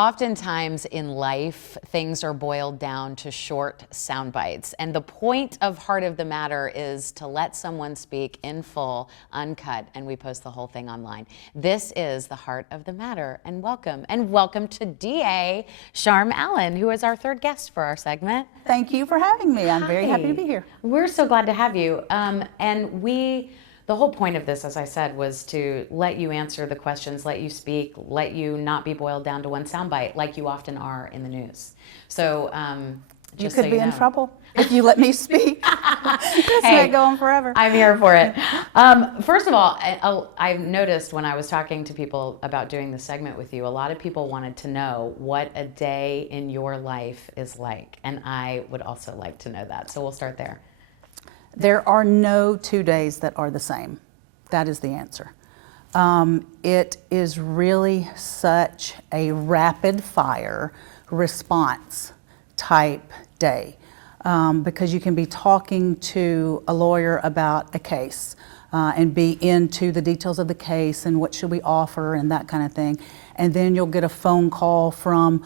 Oftentimes in life, things are boiled down to short sound bites. And the point of Heart of the Matter is to let someone speak in full, uncut, and we post the whole thing online. This is the Heart of the Matter, and welcome. And welcome to DA Charme Allen, who is our third guest for our segment. Thank you for having me. I'm very happy to be here. We're so glad to have you. The whole point of this, as I said, was to let you answer the questions, let you speak, let you not be boiled down to one soundbite like you often are in the news. So you could be in trouble if you let me speak. This might go on forever. I'm here for it. First of all, I've noticed when I was talking to people about doing this segment with you, a lot of people wanted to know what a day in your life is like. And I would also like to know that. So we'll start there. There are no 2 days that are the same. That is the answer. It is really such a rapid fire response type day because you can be talking to a lawyer about a case and be into the details of the case and what should we offer and that kind of thing. And then you'll get a phone call from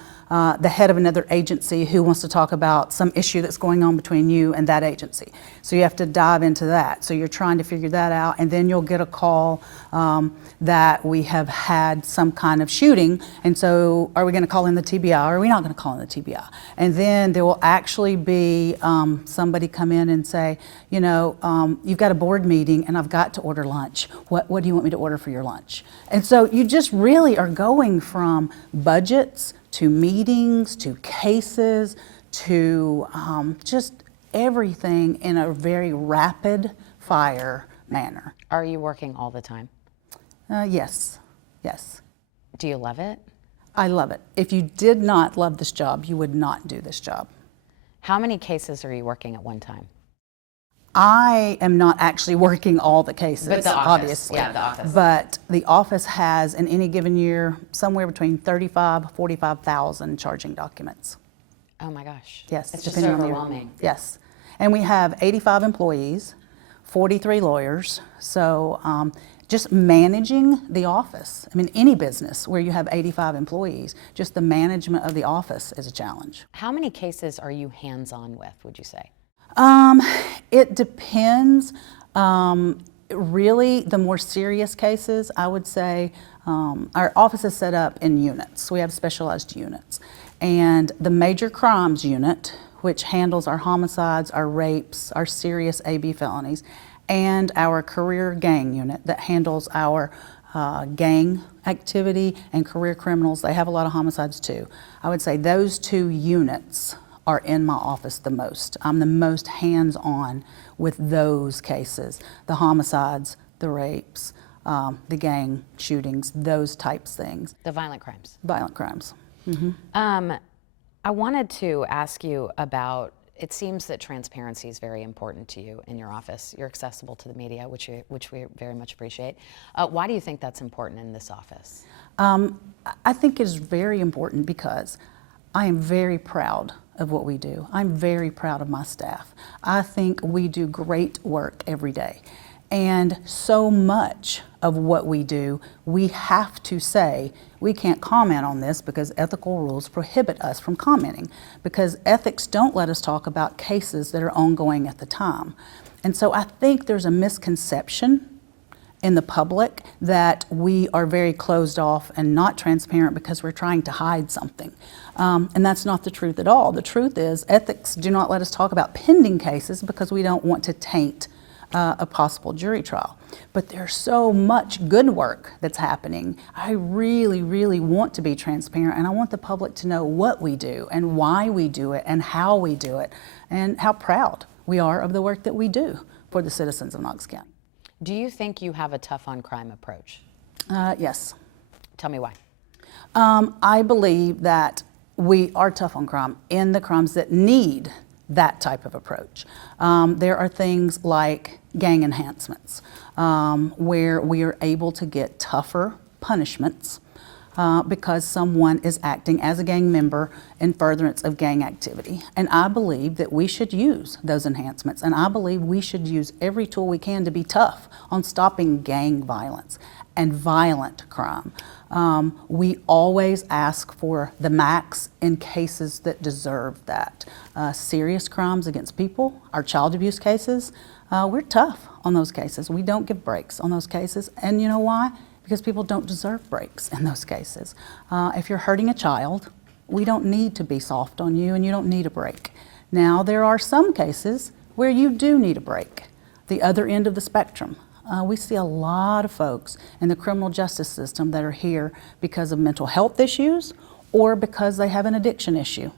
the head of another agency who wants to talk about some issue that's going on between you and that agency. So you have to dive into that. So you're trying to figure that out, and then you'll get a call that we have had some kind of shooting, and so are we going to call in the TBI or are we not going to call in the TBI? And then there will actually be somebody come in and say, you know, you've got a board meeting and I've got to order lunch. What do you want me to order for your lunch? And so you just really are going from budgets to meetings, to cases, to just everything in a very rapid fire manner. Are you working all the time? Yes. Do you love it? I love it. If you did not love this job, you would not do this job. How many cases are you working at one time? I am not actually working all the cases, but the office, obviously. Yeah, the office. But the office has, in any given year, somewhere between 35,000 to 45,000 charging documents. Oh my gosh. Yes. It's just overwhelming. Yes. And we have 85 employees, 43 lawyers. So just managing the office, I mean, any business where you have 85 employees, just the management of the office is a challenge. How many cases are you hands-on with, would you say? It depends. Really, the more serious cases, I would say, our office is set up in units. We have specialized units. And the major crimes unit, which handles our homicides, our rapes, our serious AB felonies, and our career gang unit that handles our gang activity and career criminals. They have a lot of homicides too. I would say those two units are in my office the most. I'm the most hands-on with those cases, the homicides, the rapes, the gang shootings, those types of things. The violent crimes. Violent crimes. Mm-hmm. I wanted to ask you about, it seems that transparency is very important to you in your office. You're accessible to the media, which we very much appreciate. Why do you think that's important in this office? I think it's very important because I am very proud of what we do. I'm very proud of my staff. I think we do great work every day. And so much of what we do, we have to say, we can't comment on this because ethical rules prohibit us from commenting, because ethics don't let us talk about cases that are ongoing at the time. And so I think there's a misconception in the public that we are very closed off and not transparent because we're trying to hide something. And that's not the truth at all. The truth is ethics do not let us talk about pending cases because we don't want to taint a possible jury trial. But there's so much good work that's happening. I really, really want to be transparent, and I want the public to know what we do and why we do it and how we do it and how proud we are of the work that we do for the citizens of Knox County. Do you think you have a tough on crime approach? Yes. Tell me why. I believe that we are tough on crime in the crimes that need that type of approach. There are things like gang enhancements where we are able to get tougher punishments because someone is acting as a gang member in furtherance of gang activity. And I believe that we should use those enhancements, and I believe we should use every tool we can to be tough on stopping gang violence and violent crime. We always ask for the max in cases that deserve that. Serious crimes against people, our child abuse cases, we're tough on those cases. We don't give breaks on those cases. And you know why? Because people don't deserve breaks in those cases. If you're hurting a child, we don't need to be soft on you, and you don't need a break. Now, there are some cases where you do need a break. The other end of the spectrum. We see a lot of folks in the criminal justice system that are here because of mental health issues or because they have an addiction issue.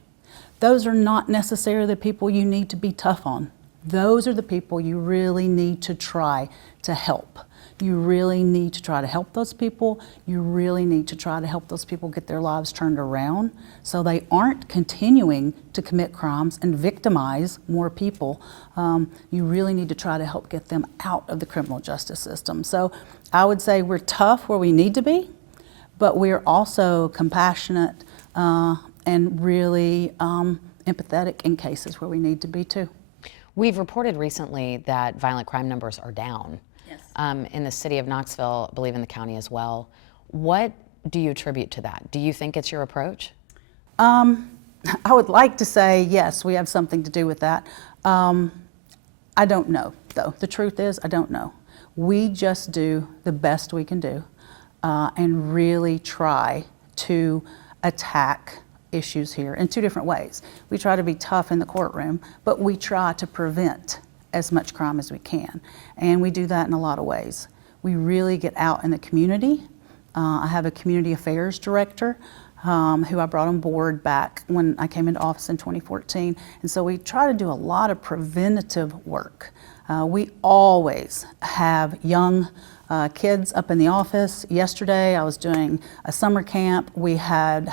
Those are not necessarily the people you need to be tough on. Those are the people you really need to try to help. You really need to try to help those people. You really need to try to help those people get their lives turned around so they aren't continuing to commit crimes and victimize more people. You really need to try to help get them out of the criminal justice system. So I would say we're tough where we need to be, but we're also compassionate and really empathetic in cases where we need to be too. We've reported recently that violent crime numbers are down. In the city of Knoxville, I believe in the county as well. What do you attribute to that? Do you think it's your approach? I would like to say yes, we have something to do with that. I don't know, though. The truth is, I don't know. We just do the best we can do and really try to attack issues here in two different ways. We try to be tough in the courtroom, but we try to prevent as much crime as we can. And we do that in a lot of ways. We really get out in the community. I have a community affairs director who I brought on board back when I came into office in 2014. And so we try to do a lot of preventative work. We always have young kids up in the office. Yesterday I was doing a summer camp. We've had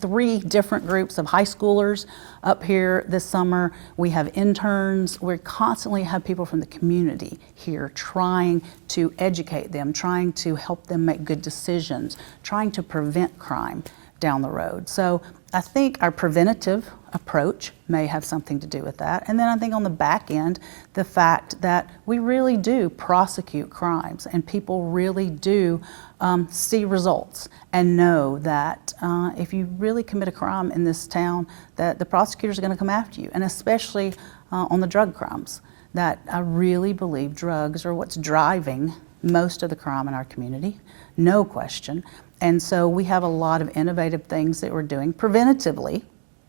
3 different groups of high schoolers up here this summer. We have interns. We constantly have people from the community here trying to educate them, trying to help them make good decisions, trying to prevent crime down the road. So I think our preventative approach may have something to do with that. And then I think on the back end, the fact that we really do prosecute crimes and people really do see results and know that if you really commit a crime in this town, that the prosecutors are going to come after you, and especially on the drug crimes. That I really believe drugs are what's driving most of the crime in our community, no question. And so we have a lot of innovative things that we're doing preventatively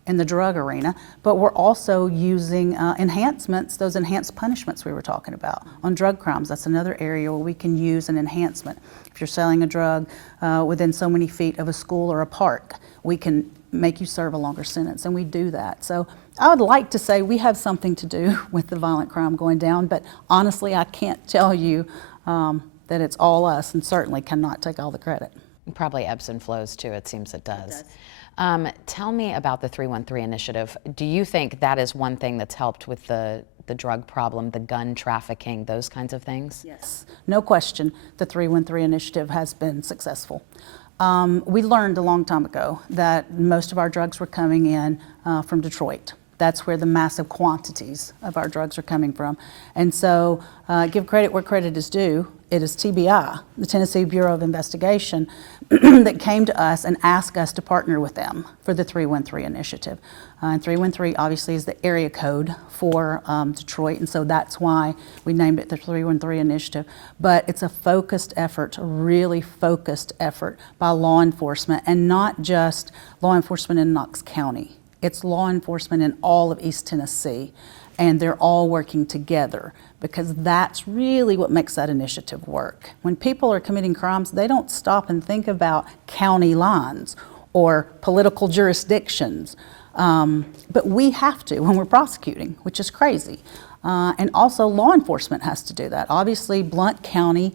in the drug arena, but we're also using enhancements, those enhanced punishments we were talking about on drug crimes. That's another area where we can use an enhancement. If you're selling a drug within so many feet of a school or a park, we can make you serve a longer sentence, and we do that. So I would like to say we have something to do with the violent crime going down, but honestly, I can't tell you that it's all us, and certainly cannot take all the credit. Probably ebbs and flows too, it seems it does. Tell me about the 313 initiative. Do you think that is one thing that's helped with the drug problem, the gun trafficking, those kinds of things? Yes, no question, the 313 initiative has been successful. We learned a long time ago that most of our drugs were coming in from Detroit. That's where the massive quantities of our drugs are coming from. And so give credit where credit is due. It is TBI, the Tennessee Bureau of Investigation, that came to us and asked us to partner with them for the 313 initiative. And 313 obviously is the area code for Detroit, and so that's why we named it the 313 initiative. But it's a focused effort, a really focused effort by law enforcement, and not just law enforcement in Knox County. It's law enforcement in all of East Tennessee, and they're all working together because that's really what makes that initiative work. When people are committing crimes, they don't stop and think about county lines or political jurisdictions, but we have to when we're prosecuting, which is crazy. And also law enforcement has to do that. Obviously, Blount County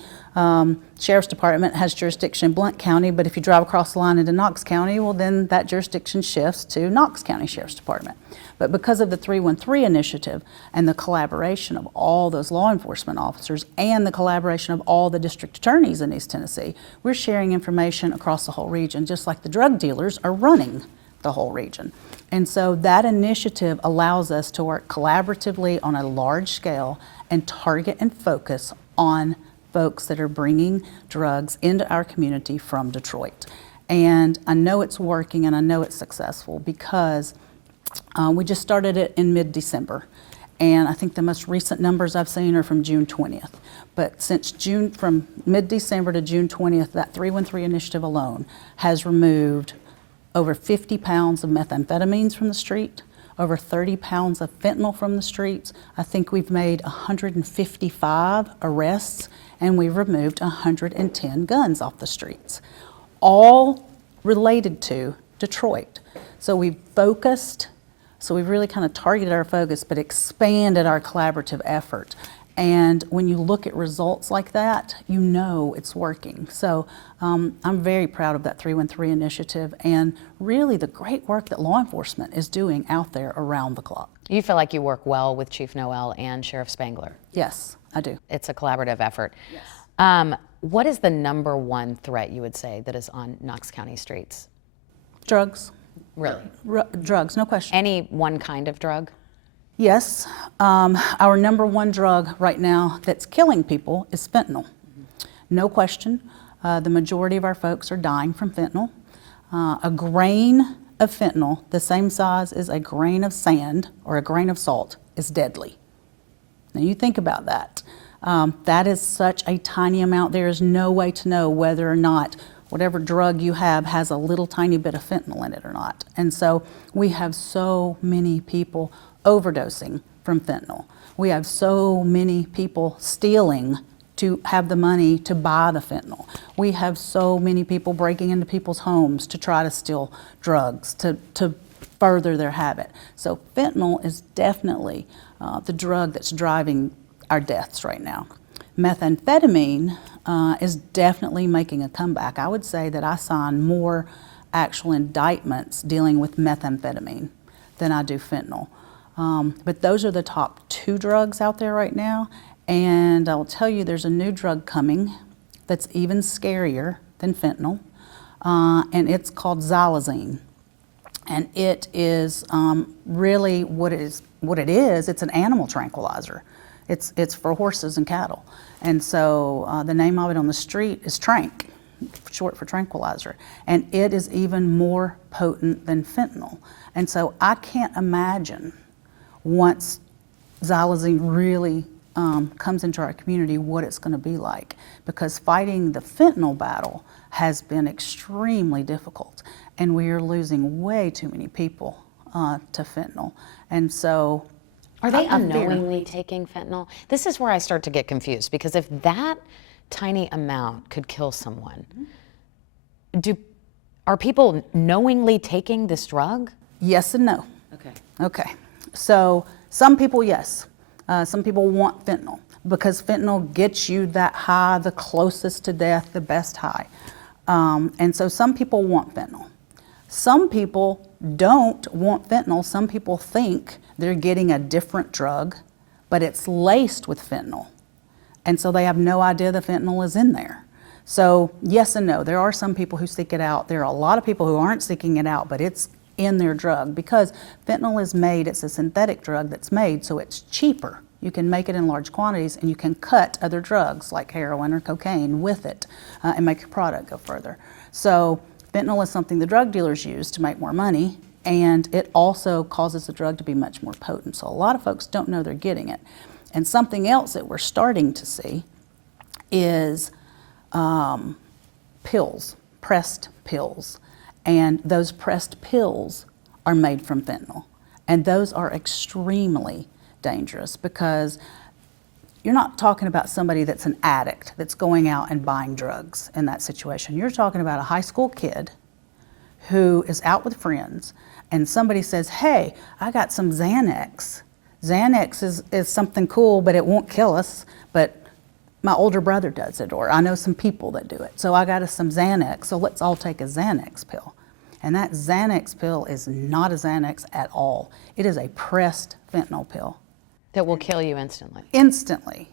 Sheriff's Department has jurisdiction in Blount County, but if you drive across the line into Knox County, well then that jurisdiction shifts to Knox County Sheriff's Department. But because of the 313 initiative and the collaboration of all those law enforcement officers and the collaboration of all the district attorneys in East Tennessee, we're sharing information across the whole region, just like the drug dealers are running the whole region. And so that initiative allows us to work collaboratively on a large scale and target and focus on folks that are bringing drugs into our community from Detroit. And I know it's working and I know it's successful because we just started it in mid-December. And I think the most recent numbers I've seen are from June 20th. But from mid-December to June 20th, that 313 initiative alone has removed over 50 pounds of methamphetamines from the street, over 30 pounds of fentanyl from the streets. I think we've made 155 arrests, and we've removed 110 guns off the streets, all related to Detroit. So we've really kind of targeted our focus, but expanded our collaborative effort. And when you look at results like that, you know it's working. So I'm very proud of that 313 initiative and really the great work that law enforcement is doing out there around the clock. You feel like you work well with Chief Noel and Sheriff Spangler? Yes, I do. It's a collaborative effort. Yes. What is the number one threat you would say that is on Knox County streets? Drugs. Really? Drugs, no question. Any one kind of drug? Yes. Our number one drug right now that's killing people is fentanyl. No question. The majority of our folks are dying from fentanyl. A grain of fentanyl, the same size as a grain of sand or a grain of salt, is deadly. Now you think about that. That is such a tiny amount. There is no way to know whether or not whatever drug you have has a little tiny bit of fentanyl in it or not. And so we have so many people overdosing from fentanyl. We have so many people stealing to have the money to buy the fentanyl. We have so many people breaking into people's homes to try to steal drugs, to further their habit. So fentanyl is definitely the drug that's driving our deaths right now. Methamphetamine is definitely making a comeback. I would say that I sign more actual indictments dealing with methamphetamine than I do fentanyl. But those are the top two drugs out there right now. And I will tell you there's a new drug coming that's even scarier than fentanyl, and it's called xylazine. And it is really what it is, it's an animal tranquilizer. It's for horses and cattle. And so the name of it on the street is Trank, short for tranquilizer. And it is even more potent than fentanyl. And so I can't imagine once xylazine really comes into our community what it's going to be like, because fighting the fentanyl battle has been extremely difficult, and we are losing way too many people to fentanyl. And so are they unknowingly taking fentanyl? This is where I start to get confused, because if that tiny amount could kill someone, are people knowingly taking this drug? Yes and no. Okay. So some people, yes. Some people want fentanyl because fentanyl gets you that high, the closest to death, the best high. And so some people want fentanyl. Some people don't want fentanyl. Some people think they're getting a different drug, but it's laced with fentanyl. And so they have no idea the fentanyl is in there. So yes and no. There are some people who seek it out. There are a lot of people who aren't seeking it out, but it's in their drug because fentanyl is made, it's a synthetic drug that's made, so it's cheaper. You can make it in large quantities and you can cut other drugs like heroin or cocaine with it and make your product go further. So fentanyl is something the drug dealers use to make more money, and it also causes the drug to be much more potent. So a lot of folks don't know they're getting it. And something else that we're starting to see is pills, pressed pills. And those pressed pills are made from fentanyl. And those are extremely dangerous because you're not talking about somebody that's an addict that's going out and buying drugs in that situation. You're talking about a high school kid who is out with friends and somebody says, hey, I got some Xanax. Xanax is something cool, but it won't kill us, but my older brother does it, or I know some people that do it. So I got us some Xanax, so let's all take a Xanax pill. And that Xanax pill is not a Xanax at all. It is a pressed fentanyl pill. That will kill you instantly. Instantly.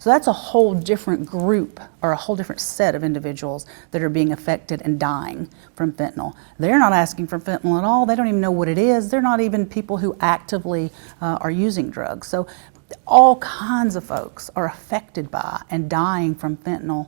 So that's a whole different group or a whole different set of individuals that are being affected and dying from fentanyl. They're not asking for fentanyl at all. They don't even know what it is. They're not even people who actively are using drugs. So all kinds of folks are affected by and dying from fentanyl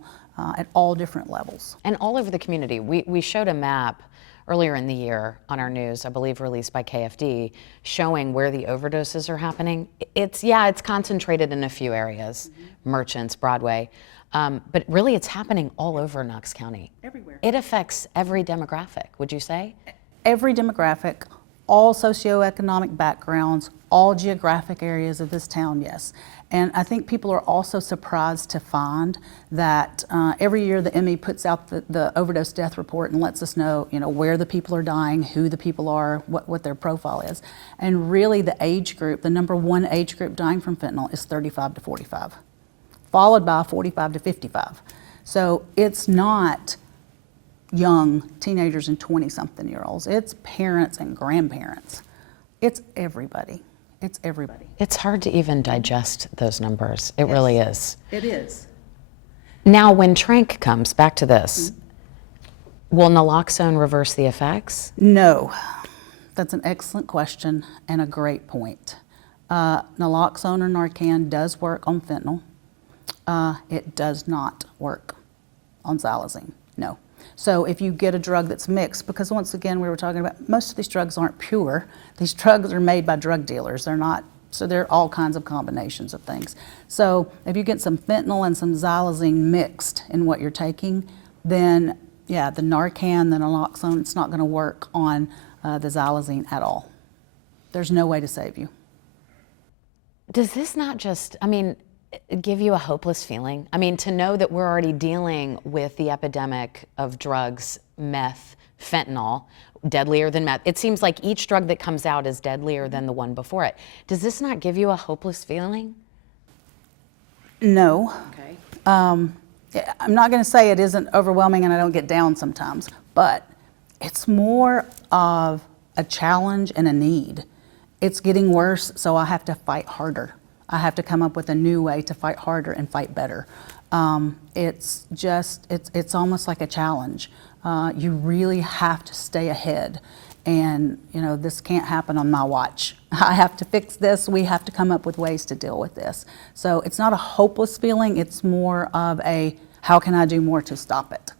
at all different levels. And all over the community. We showed a map earlier in the year on our news, I believe released by KFD, showing where the overdoses are happening. It's concentrated in a few areas, Merchants, Broadway, but really it's happening all over Knox County. Everywhere. It affects every demographic, would you say? Every demographic, all socioeconomic backgrounds, all geographic areas of this town, yes. And I think people are also surprised to find that every year the ME puts out the overdose death report and lets us know, where the people are dying, who the people are, what their profile is. And really the age group, the number one age group dying from fentanyl is 35 to 45, followed by 45 to 55. So it's not young teenagers and 20-something-year-olds. It's parents and grandparents. It's everybody. It's everybody. It's hard to even digest those numbers. It really is. It is. Now, when tranq comes, back to this, will naloxone reverse the effects? No. That's an excellent question and a great point. Naloxone or Narcan does work on fentanyl. It does not work on xylazine, no. So if you get a drug that's mixed, because once again we were talking about most of these drugs aren't pure. These drugs are made by drug dealers. They're not, so there are all kinds of combinations of things. So if you get some fentanyl and some xylazine mixed in what you're taking, then yeah, the Narcan, the naloxone, it's not going to work on the xylazine at all. There's no way to save you. Does this not just, give you a hopeless feeling? To know that we're already dealing with the epidemic of drugs, meth, fentanyl, deadlier than meth. It seems like each drug that comes out is deadlier than the one before it. Does this not give you a hopeless feeling? No. Okay. I'm not going to say it isn't overwhelming and I don't get down sometimes, but it's more of a challenge and a need. It's getting worse, so I have to fight harder. I have to come up with a new way to fight harder and fight better. It's almost like a challenge. You really have to stay ahead. And this can't happen on my watch. I have to fix this. We have to come up with ways to deal with this. So it's not a hopeless feeling. It's more of a, how can I do more to stop it?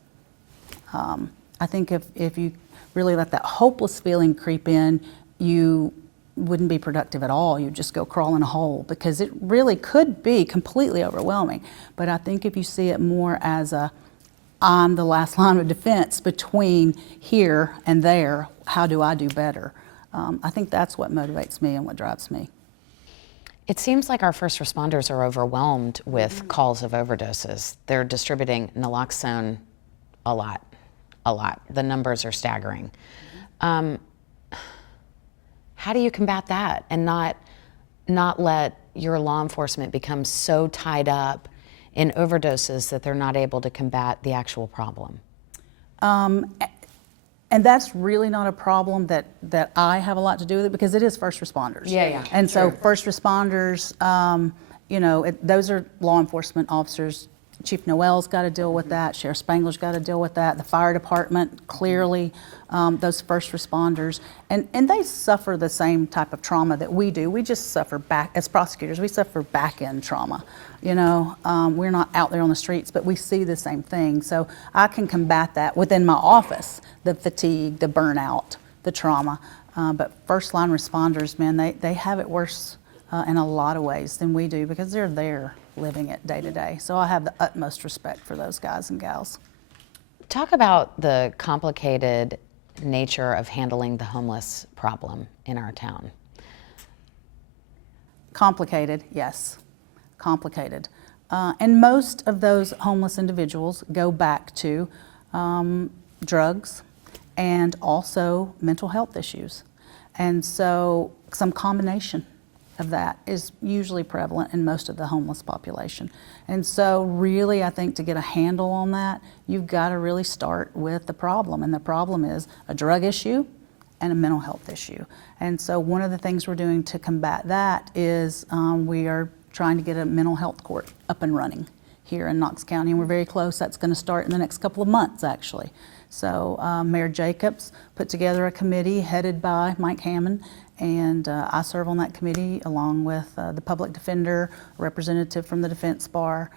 I think if you really let that hopeless feeling creep in, you wouldn't be productive at all. You'd just go crawl in a hole, because it really could be completely overwhelming. But I think if you see it more as I'm the last line of defense between here and there, how do I do better? I think that's what motivates me and what drives me. It seems like our first responders are overwhelmed with calls of overdoses. They're distributing naloxone a lot. The numbers are staggering. How do you combat that and not let your law enforcement become so tied up in overdoses that they're not able to combat the actual problem? And that's really not a problem that I have a lot to do with it, because it is first responders. Yeah. And sure. so first responders, those are law enforcement officers. Chief Noel's got to deal with that. Sheriff Spangler's got to deal with that. The fire department, clearly, those first responders. And they suffer the same type of trauma that we do. We just suffer back, as prosecutors, we suffer back-end trauma. We're not out there on the streets, but we see the same thing. So I can combat that within my office, the fatigue, the burnout, the trauma. But first-line responders, man, they have it worse in a lot of ways than we do, because they're there living it day to day. So I have the utmost respect for those guys and gals. Talk about the complicated nature of handling the homeless problem in our town. Complicated, yes, complicated. And most of those homeless individuals go back to drugs and also mental health issues. And so some combination of that is usually prevalent in most of the homeless population. And so really, I think to get a handle on that, you've got to really start with the problem. And the problem is a drug issue and a mental health issue. And so one of the things we're doing to combat that is we are trying to get a mental health court up and running here in Knox County. And we're very close. That's going to start in the next couple of months, actually. So Mayor Jacobs put together a committee headed by Mike Hammond, and I serve on that committee along with the public defender, a representative from the defense bar,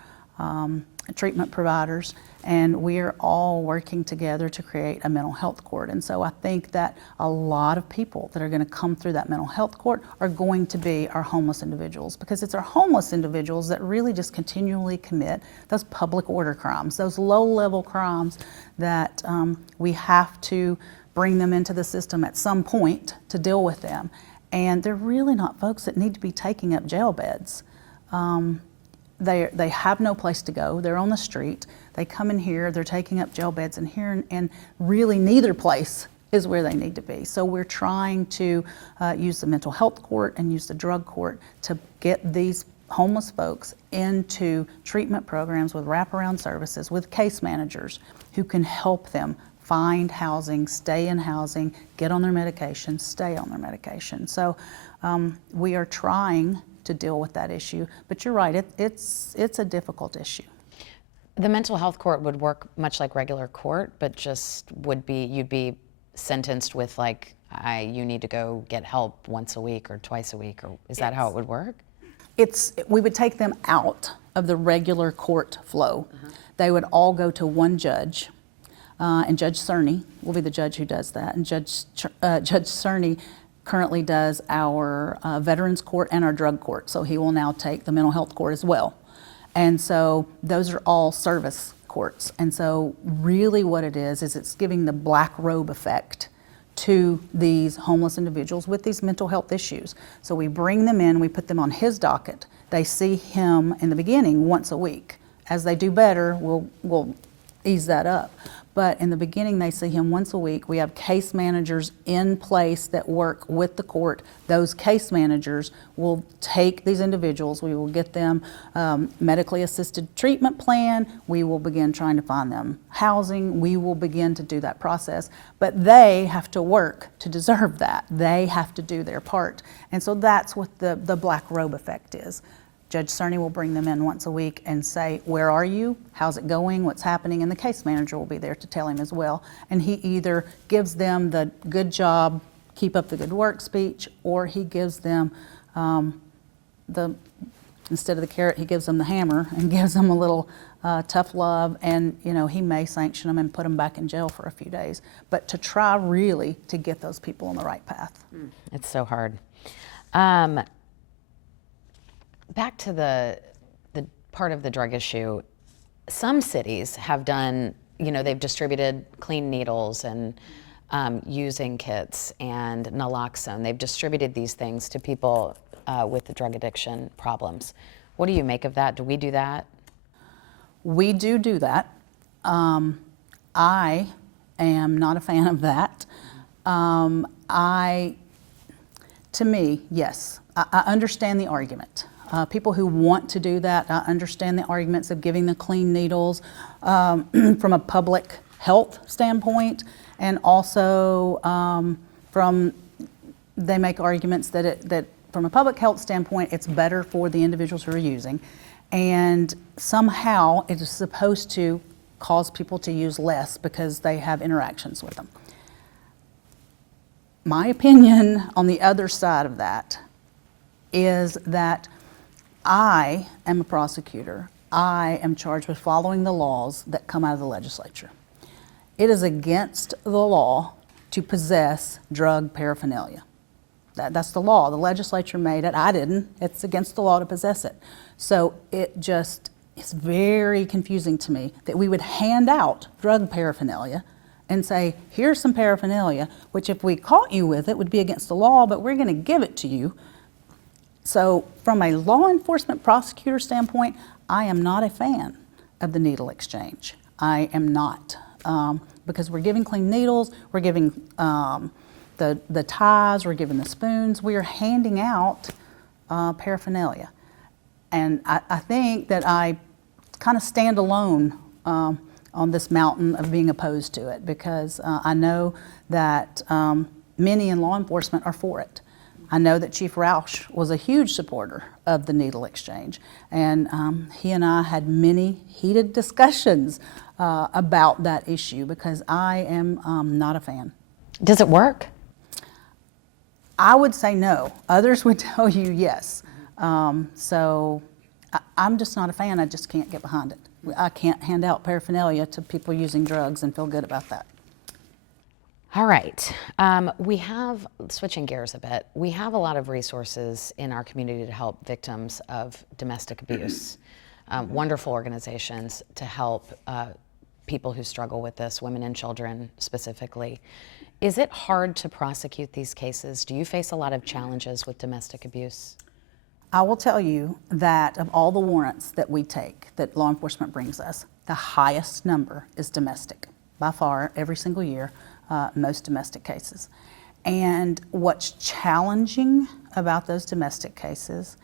treatment providers, and we are all working together to create a mental health court. And so I think that a lot of people that are going to come through that mental health court are going to be our homeless individuals, because it's our homeless individuals that really just continually commit those public order crimes, those low-level crimes that we have to bring them into the system at some point to deal with them. And they're really not folks that need to be taking up jail beds. They have no place to go. They're on the street. They come in here, they're taking up jail beds in here, and really neither place is where they need to be. So we're trying to use the mental health court and use the drug court to get these homeless folks into treatment programs with wraparound services, with case managers who can help them find housing, stay in housing, get on their medication, stay on their medication. So we are trying to deal with that issue, but you're right, it's a difficult issue. The mental health court would work much like regular court, but just you'd be sentenced with you need to go get help once a week or twice a week, or is that how it would work? We would take them out of the regular court flow. They would all go to one judge, and Judge Cerny will be the judge who does that. And Judge Cerny currently does our veterans court and our drug court, so he will now take the mental health court as well. And so those are all service courts. And so really what it is it's giving the black robe effect to these homeless individuals with these mental health issues. So we bring them in, we put them on his docket. They see him in the beginning once a week. As they do better, we'll ease that up. But in the beginning, they see him once a week. We have case managers in place that work with the court. Those case managers will take these individuals. We will get them medically assisted treatment plan. We will begin trying to find them housing. We will begin to do that process. But they have to work to deserve that. They have to do their part. And so that's what the black robe effect is. Judge Cerny will bring them in once a week and say, where are you? How's it going? What's happening? And the case manager will be there to tell him as well. And he either gives them the good job, keep up the good work speech, or he gives them instead of the carrot, he gives them the hammer and gives them a little tough love. And he may sanction them and put them back in jail for a few days. But to try really to get those people on the right path. It's so hard. Back to the part of the drug issue, some cities have done, they've distributed clean needles and using kits and naloxone. They've distributed these things to people with the drug addiction problems. What do you make of that? Do we do that? We do that. I am not a fan of that. To me, yes, I understand the argument. People who want to do that, I understand the arguments of giving the clean needles from a public health standpoint, and also they make arguments that from a public health standpoint, it's better for the individuals who are using, and somehow it is supposed to cause people to use less because they have interactions with them. My opinion on the other side of that is that I am a prosecutor. I am charged with following the laws that come out of the legislature. It is against the law to possess drug paraphernalia. That's the law. The legislature made it. I didn't. It's against the law to possess it. So it's very confusing to me that we would hand out drug paraphernalia and say, here's some paraphernalia, which if we caught you with it would be against the law, but we're going to give it to you. So from a law enforcement prosecutor standpoint, I am not a fan of the needle exchange. I am not, because we're giving clean needles, we're giving the ties, we're giving the spoons, we are handing out paraphernalia. And I think that I kind of stand alone on this mountain of being opposed to it, because I know that many in law enforcement are for it. I know that Chief Roush was a huge supporter of the needle exchange, and he and I had many heated discussions about that issue, because I am not a fan. Does it work? I would say no. Others would tell you yes. So I'm just not a fan. I just can't get behind it. I can't hand out paraphernalia to people using drugs and feel good about that. All right. We have, switching gears a bit, we have a lot of resources in our community to help victims of domestic abuse. Wonderful organizations to help people who struggle with this, women and children specifically. Is it hard to prosecute these cases? Do you face a lot of challenges with domestic abuse? I will tell you that of all the warrants that we take, that law enforcement brings us, the highest number is domestic. By far, every single year, most domestic cases. And what's challenging about those domestic cases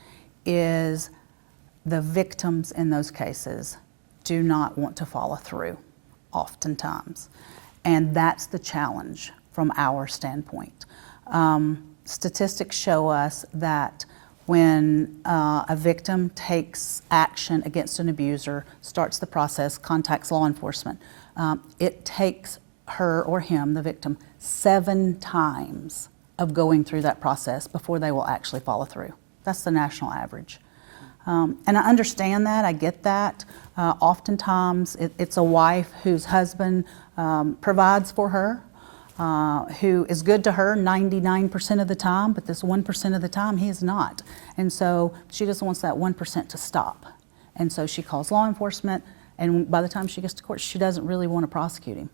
is the victims in those cases do not want to follow through, oftentimes. And that's the challenge from our standpoint. Statistics show us that when a victim takes action against an abuser, starts the process, contacts law enforcement, it takes her or him, the victim, 7 times of going through that process before they will actually follow through. That's the national average. And I understand that, I get that. Oftentimes it's a wife whose husband provides for her, who is good to her 99% of the time, but this 1% of the time he is not. And so she just wants that 1% to stop. And so she calls law enforcement, and by the time she gets to court, she doesn't really want to prosecute him.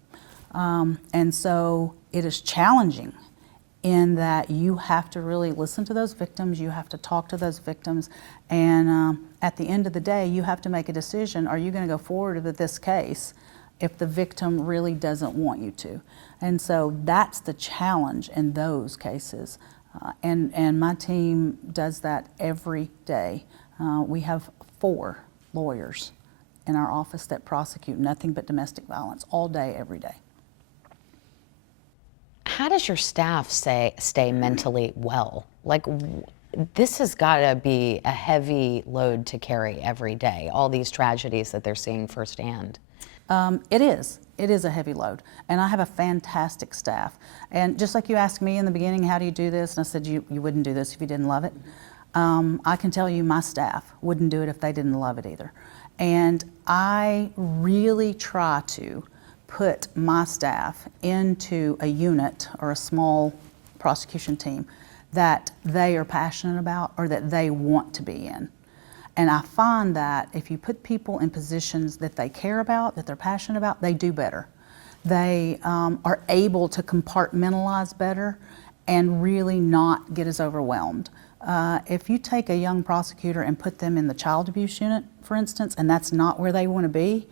And so it is challenging in that you have to really listen to those victims, you have to talk to those victims, and at the end of the day, you have to make a decision. Are you going to go forward with this case if the victim really doesn't want you to? And so that's the challenge in those cases. And my team does that every day. We have 4 lawyers in our office that prosecute nothing but domestic violence all day, every day. How does your staff stay mentally well? Like, this has got to be a heavy load to carry every day, all these tragedies that they're seeing firsthand. It is. It is a heavy load. And I have a fantastic staff. And just like you asked me in the beginning, how do you do this? And I said, you wouldn't do this if you didn't love it. I can tell you my staff wouldn't do it if they didn't love it either. And I really try to put my staff into a unit or a small prosecution team that they are passionate about or that they want to be in. And I find that if you put people in positions that they care about, that they're passionate about, they do better. They are able to compartmentalize better and really not get as overwhelmed. If you take a young prosecutor and put them in the child abuse unit, for instance, and that's not where they want to be,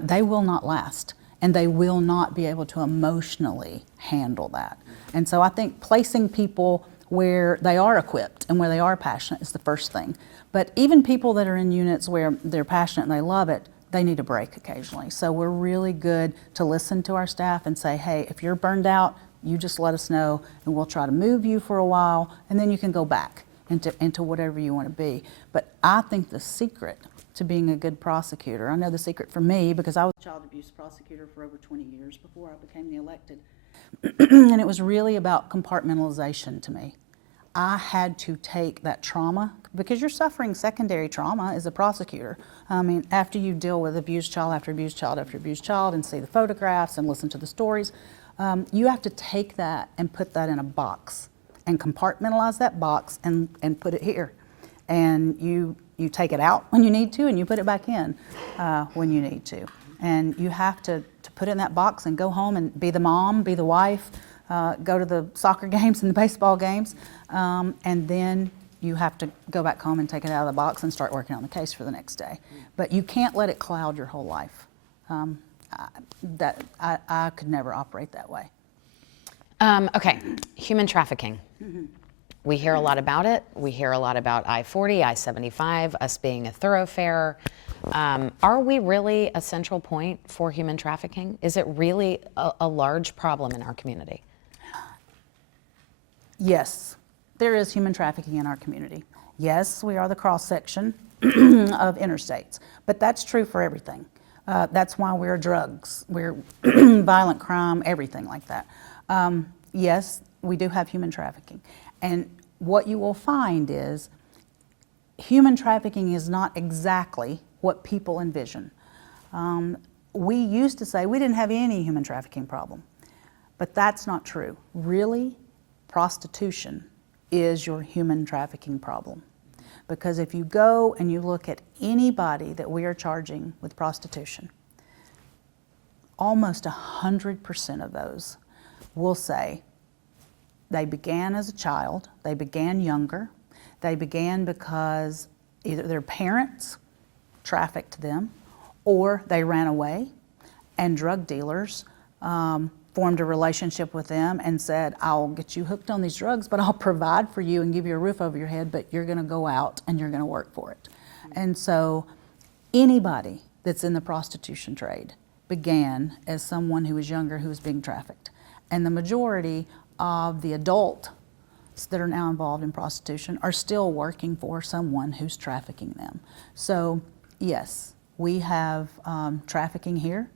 they will not last. And they will not be able to emotionally handle that. And so I think placing people where they are equipped and where they are passionate is the first thing. But even people that are in units where they're passionate and they love it, they need a break occasionally. So we're really good to listen to our staff and say, hey, if you're burned out, you just let us know and we'll try to move you for a while and then you can go back into whatever you want to be. But I think the secret to being a good prosecutor, I know the secret for me because I was a child abuse prosecutor for over 20 years before I became the elected. And it was really about compartmentalization to me. I had to take that trauma, because you're suffering secondary trauma as a prosecutor. I mean, after you deal with abused child after abused child after abused child and see the photographs and listen to the stories, you have to take that and put that in a box and compartmentalize that box and put it here. And you take it out when you need to and you put it back in when you need to. And you have to put it in that box and go home and be the mom, be the wife, go to the soccer games and the baseball games, and then you have to go back home and take it out of the box and start working on the case for the next day. But you can't let it cloud your whole life. I could never operate that way. Okay, human trafficking. Mm-hmm. We hear a lot about it. We hear a lot about I-40, I-75, us being a thoroughfare. Are we really a central point for human trafficking? Is it really a large problem in our community? Yes, there is human trafficking in our community. Yes, we are the cross-section of interstates, but that's true for everything. That's why we're drugs, we're violent crime, everything like that. Yes, we do have human trafficking. And what you will find is human trafficking is not exactly what people envision. We used to say we didn't have any human trafficking problem, but that's not true. Really, prostitution is your human trafficking problem. Because if you go and you look at anybody that we are charging with prostitution, almost 100% of those will say they began as a child, they began younger, they began because either their parents trafficked them or they ran away, and drug dealers formed a relationship with them and said, I'll get you hooked on these drugs, but I'll provide for you and give you a roof over your head, but you're gonna go out and you're gonna work for it. And so anybody that's in the prostitution trade began as someone who was younger who was being trafficked. And the majority of the adults that are now involved in prostitution are still working for someone who's trafficking them. So yes, we have trafficking here.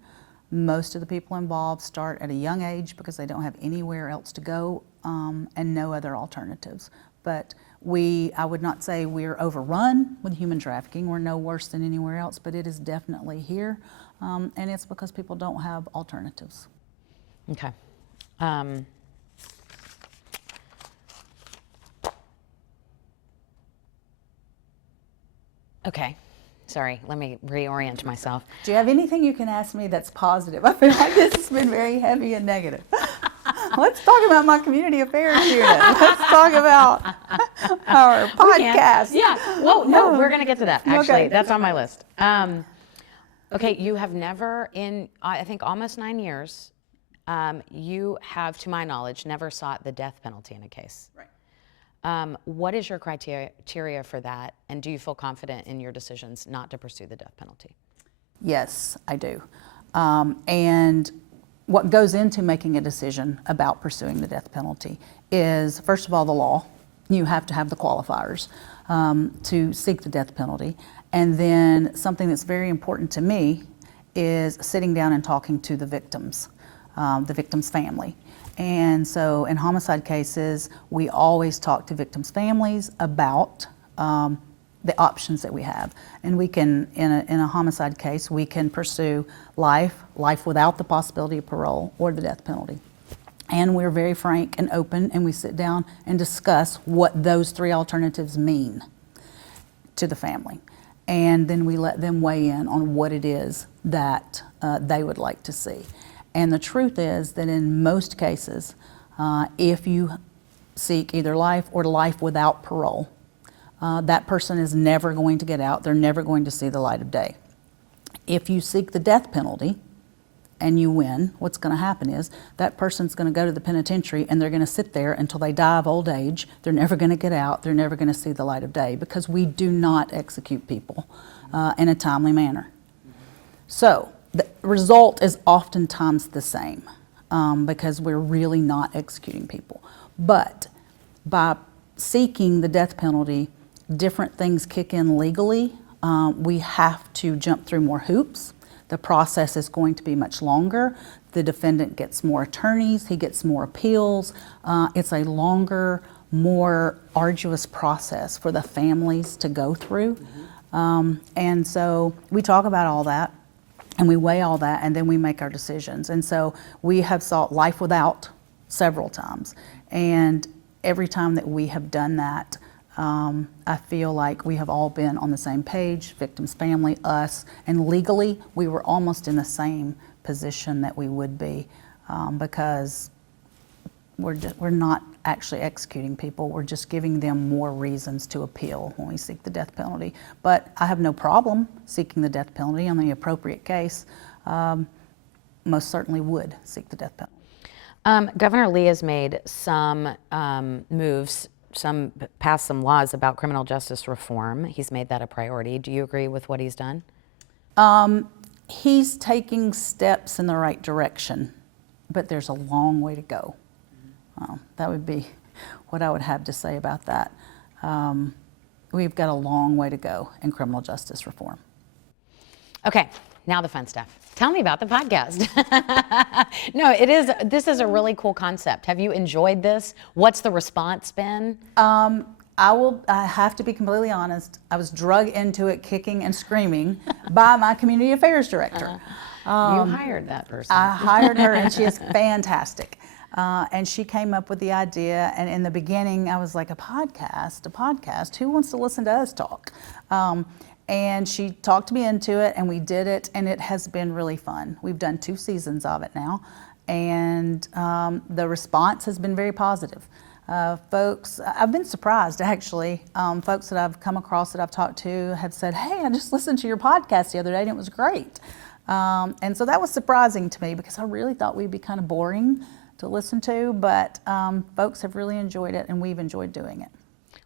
Most of the people involved start at a young age because they don't have anywhere else to go and no other alternatives. But I would not say we're overrun with human trafficking. We're no worse than anywhere else, but it is definitely here. And it's because people don't have alternatives. Okay. Okay. Sorry, let me reorient myself. Do you have anything you can ask me that's positive? I feel like this has been very heavy and negative. Let's talk about my community affairs unit. Let's talk about our podcast. Yeah. Well, no, we're going to get to that. Actually, Okay. that's on my list. Okay, you have never, in I think almost 9 years, you have, to my knowledge, never sought the death penalty in a case. Right. What is your criteria for that, and do you feel confident in your decisions not to pursue the death penalty? Yes, I do. And what goes into making a decision about pursuing the death penalty is, first of all, the law. You have to have the qualifiers to seek the death penalty. And then something that's very important to me is sitting down and talking to the victim's family. And so in homicide cases, we always talk to victims' families about the options that we have. And we can, in a homicide case, we can pursue life without the possibility of parole, or the death penalty. And we're very frank and open, and we sit down and discuss what those three alternatives mean to the family. And then we let them weigh in on what it is that they would like to see. And the truth is that in most cases, if you seek either life or life without parole, that person is never going to get out. They're never going to see the light of day. If you seek the death penalty and you win, what's going to happen is that person's going to go to the penitentiary and they're going to sit there until they die of old age. They're never going to get out. They're never going to see the light of day, because we do not execute people in a timely manner. So the result is oftentimes the same because we're really not executing people. But by seeking the death penalty, different things kick in legally. We have to jump through more hoops. The process is going to be much longer. The defendant gets more attorneys, he gets more appeals. It's a longer, more arduous process for the families to go through. And so we talk about all that, and we weigh all that, and then we make our decisions. And so we have sought life without several times. And every time that we have done that, I feel like we have all been on the same page, victim's family, us, and legally we were almost in the same position that we would be because we're not actually executing people. We're just giving them more reasons to appeal when we seek the death penalty. But I have no problem seeking the death penalty on the appropriate case. Most certainly would seek the death penalty. Governor Lee has made some moves, passed some laws about criminal justice reform. He's made that a priority. Do you agree with what he's done? He's taking steps in the right direction, but there's a long way to go. That would be what I would have to say about that. We've got a long way to go in criminal justice reform. Okay, Now the fun stuff. Tell me about the podcast. No, this is a really cool concept. Have you enjoyed this? What's the response been? I have to be completely honest. I was drug into it kicking and screaming by my community affairs director. You hired that person. I hired her, and she is fantastic. And she came up with the idea, and in the beginning I was like, a podcast, who wants to listen to us talk? And she talked me into it, and we did it, and it has been really fun. We've done 2 seasons of it now, and the response has been very positive. Folks, I've been surprised actually. Folks that I've come across that I've talked to have said, hey, I just listened to your podcast the other day and it was great. And so that was surprising to me because I really thought we'd be kind of boring to listen to, but folks have really enjoyed it and we've enjoyed doing it.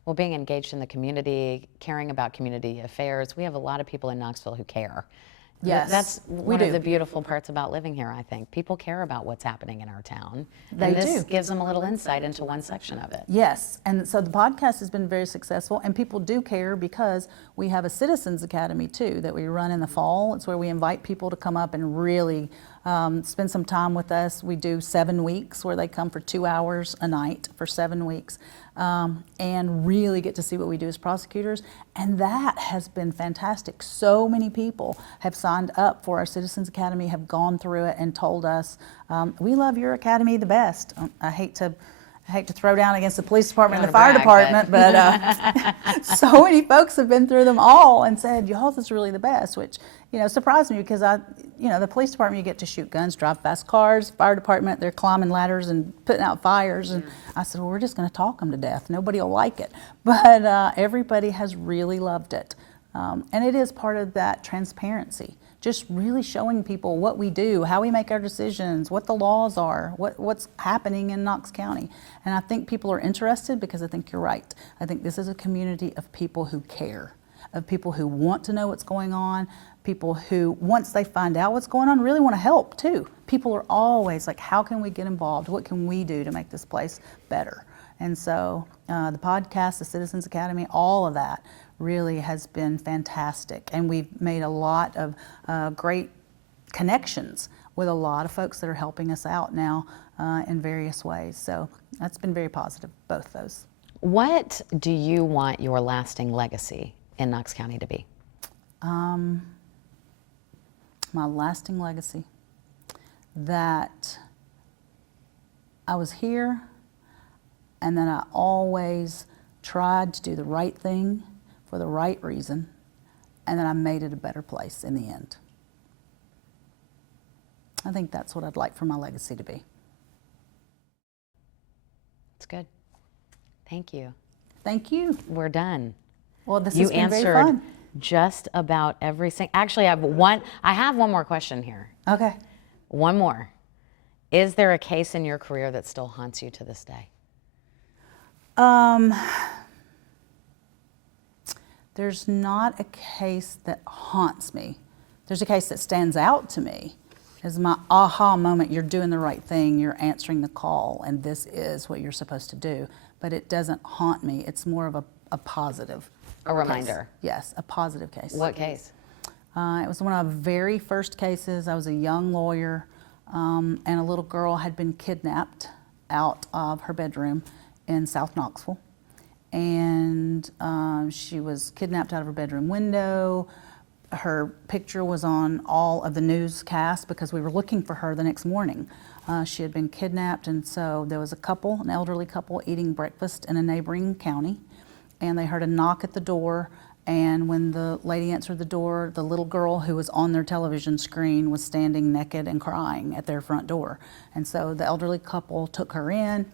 Well, being engaged in the community, caring about community affairs, we have a lot of people in Knoxville who care. Yes, that's one of the beautiful parts about living here, I think. People care about what's happening in our town. And this gives them a little insight into one section of it. Yes, and so the podcast has been very successful, and people do care because we have a Citizens Academy too that we run in the fall. It's where we invite people to come up and really spend some time with us. We do 7 weeks where they come for 2 hours a night for 7 weeks. And really get to see what we do as prosecutors. And that has been fantastic. So many people have signed up for our Citizens Academy, have gone through it and told us, we love your academy the best. I hate to throw down against the police department and the fire department, but so many folks have been through them all and said, y'all's is really the best, which, surprised me because the police department, you get to shoot guns, drive fast cars. Fire department, they're climbing ladders and putting out fires. And I said, well, we're just going to talk them to death. Nobody will like it. But everybody has really loved it. And it is part of that transparency. Just really showing people what we do, how we make our decisions, what the laws are, what's happening in Knox County. And I think people are interested because I think you're right. I think this is a community of people who care, of people who want to know what's going on, people who, once they find out what's going on, really want to help too. People are always like, how can we get involved? What can we do to make this place better? And so the podcast, the Citizens Academy, all of that really has been fantastic. And we've made a lot of great connections with a lot of folks that are helping us out now in various ways. So that's been very positive, both those. What do you want your lasting legacy in Knox County to be? My lasting legacy, that I was here and that I always tried to do the right thing for the right reason, and that I made it a better place in the end. I think that's what I'd like for my legacy to be. It's good. Thank you. Thank you. We're done. Well, this has been very fun. You answered just about everything. Actually, I have one more question here. Okay. One more. Is there a case in your career that still haunts you to this day? There's not a case that haunts me. There's a case that stands out to me as my aha moment. You're doing the right thing, you're answering the call, and this is what you're supposed to do. But it doesn't haunt me. It's more of a positive. A reminder. Case. Yes, a positive case. What case? It was one of my very first cases. I was a young lawyer, and a little girl had been kidnapped out of her bedroom in South Knoxville. And she was kidnapped out of her bedroom window. Her picture was on all of the newscasts because we were looking for her the next morning. She had been kidnapped, and so there was an elderly couple eating breakfast in a neighboring county, and they heard a knock at the door, and when the lady answered the door, the little girl who was on their television screen was standing naked and crying at their front door. And so the elderly couple took her in,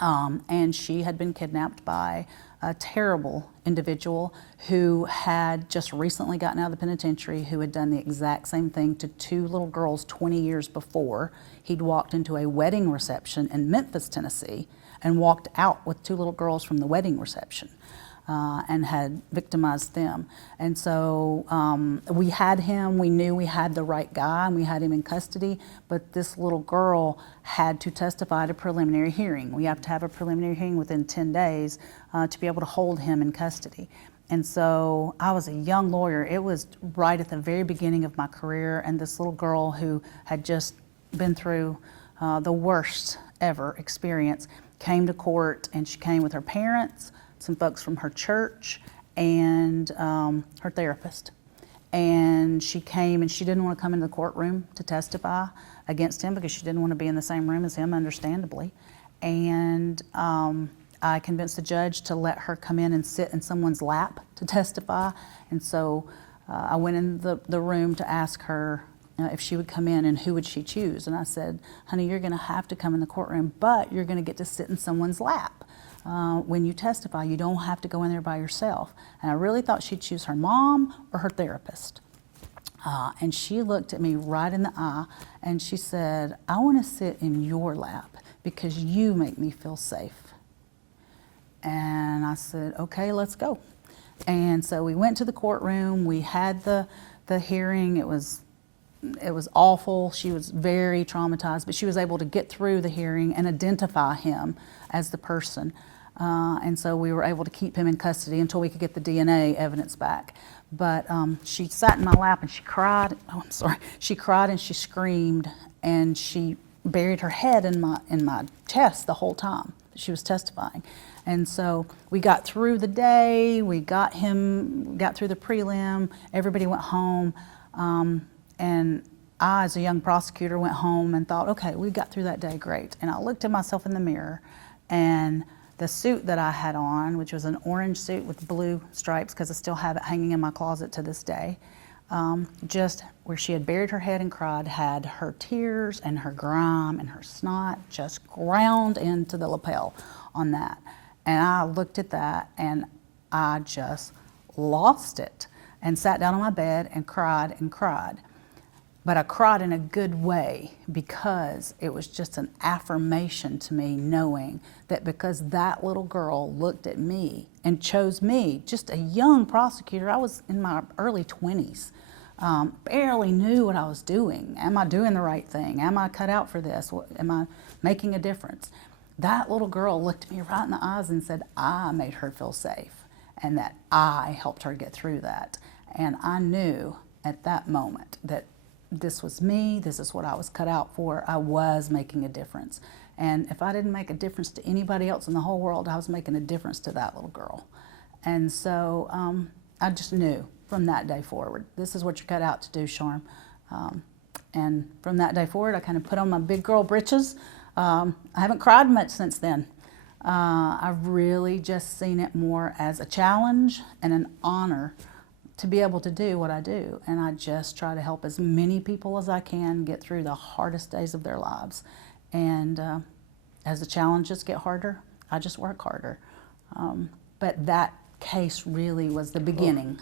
and she had been kidnapped by a terrible individual who had just recently gotten out of the penitentiary, who had done the exact same thing to 2 little girls 20 years before. He'd walked into a wedding reception in Memphis, Tennessee, and walked out with 2 little girls from the wedding reception. And had victimized them. And so we had him, we knew we had the right guy, and we had him in custody, but this little girl had to testify at a preliminary hearing. We have to have a preliminary hearing within 10 days to be able to hold him in custody. And so I was a young lawyer. It was right at the very beginning of my career, and this little girl who had just been through the worst ever experience came to court, and she came with her parents, some folks from her church, and her therapist. And she came, and she didn't want to come into the courtroom to testify against him because she didn't want to be in the same room as him, understandably. And I convinced the judge to let her come in and sit in someone's lap to testify. And so I went in the room to ask her if she would come in and who would she choose. And I said, honey, you're going to have to come in the courtroom, but you're going to get to sit in someone's lap. When you testify, you don't have to go in there by yourself. And I really thought she'd choose her mom or her therapist. And she looked at me right in the eye and she said, I want to sit in your lap because you make me feel safe. And I said, okay, let's go. And so we went to the courtroom. We had the hearing. It was awful. She was very traumatized, but she was able to get through the hearing and identify him as the person. And so we were able to keep him in custody until we could get the DNA evidence back. But she sat in my lap and she cried. Oh, I'm sorry. She cried and she screamed and she buried her head in my chest the whole time she was testifying. And so we got through the day. We got through the prelim. Everybody went home. And I, as a young prosecutor, went home and thought, okay, we got through that day, great. And I looked at myself in the mirror, and the suit that I had on, which was an orange suit with blue stripes, because I still have it hanging in my closet to this day, just where she had buried her head and cried, had her tears and her grime and her snot just ground into the lapel on that. And I looked at that and I just lost it and sat down on my bed and cried and cried. But I cried in a good way because it was just an affirmation to me, knowing that because that little girl looked at me and chose me, just a young prosecutor, I was in my early 20s, barely knew what I was doing. Am I doing the right thing? Am I cut out for this? Am I making a difference? That little girl looked me right in the eyes and said, I made her feel safe and that I helped her get through that. And I knew at that moment that this was me, this is what I was cut out for. I was making a difference. And if I didn't make a difference to anybody else in the whole world, I was making a difference to that little girl. And so I just knew from that day forward, this is what you're cut out to do, Charme. And from that day forward, I kind of put on my big girl britches. I haven't cried much since then. I've really just seen it more as a challenge and an honor to be able to do what I do. And I just try to help as many people as I can get through the hardest days of their lives. And as the challenges get harder, I just work harder. But that case really was the beginning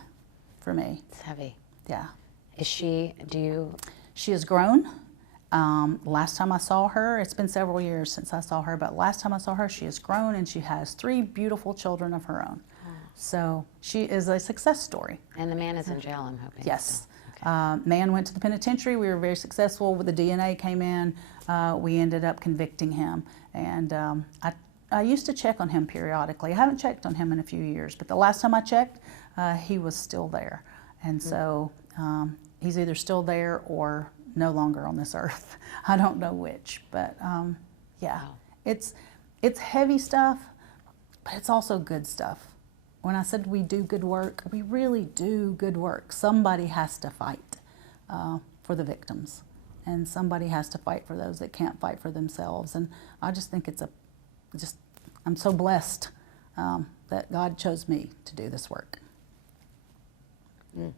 for me. It's heavy. Yeah. She has grown. Last time I saw her, it's been several years since I saw her, but last time I saw her, she has grown and she has 3 beautiful children of her own. So she is a success story. And the man is in jail, I'm hoping. Yes. Okay. Man went to the penitentiary. We were very successful. When the DNA came in, we ended up convicting him. And I used to check on him periodically. I haven't checked on him in a few years, but the last time I checked, he was still there. And so he's either still there or no longer on this earth. I don't know which, but yeah, Wow. It's heavy stuff, but it's also good stuff. When I said we do good work, we really do good work. Somebody has to fight for the victims, and somebody has to fight for those that can't fight for themselves. And I just think I'm so blessed that God chose me to do this work. Mm.